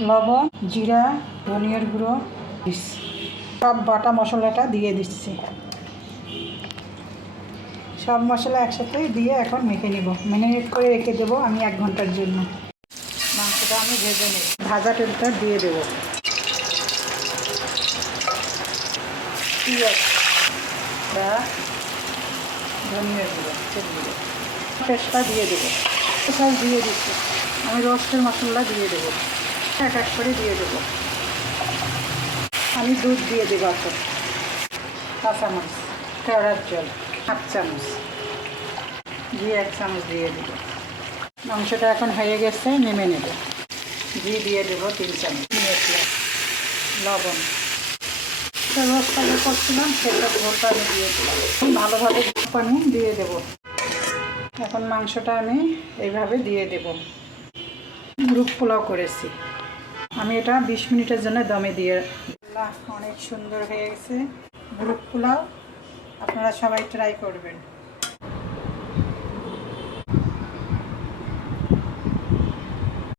লবণ, জিরা, ধনিয়ার গুঁড়ো, সব বাটা মশলাটা দিয়ে দিচ্ছি। সব মশলা একসাথে দিয়ে এখন মেখে নেব। ম্যারিনেট করে রেখে দেবো আমি 1 ঘন্টার জন্য। মাংসটা আমি ভেজে নেব। ভাজা তেলটা দিয়ে দেবো। পেঁয়াজ, ধনিয়ার গুঁড়ো, সেগুলো পেস্টটা দিয়ে দেবো। সব দিয়ে দিচ্ছি। আমি রোস্টের মশলা দিয়ে দেবো। এক এক করে দিয়ে দেবো। আমি দুধ দিয়ে দেবো এখন। কাঁচামরিচ, কেওড়ার জল 1/2 চামচ ঘি 1 চামচ দিয়ে দেবো। মাংসটা এখন হয়ে গেছে, নেমে নেব। ঘি দিয়ে দেবো 3 চামচ। লবণ, রোস্ট আগে করছিলাম সেটা ঝোলটা আমি দিয়ে দিলাম। ভালোভাবে পানি দিয়ে দেবো। এখন মাংসটা আমি এইভাবে দিয়ে দেব। গ্রুপ পোলাও করেছি আমি, এটা 20 মিনিটের জন্য দমে দিয়ে। অনেক সুন্দর হয়ে গেছে গ্রুপ পোলাও। আপনারা সবাই ট্রাই করবেন।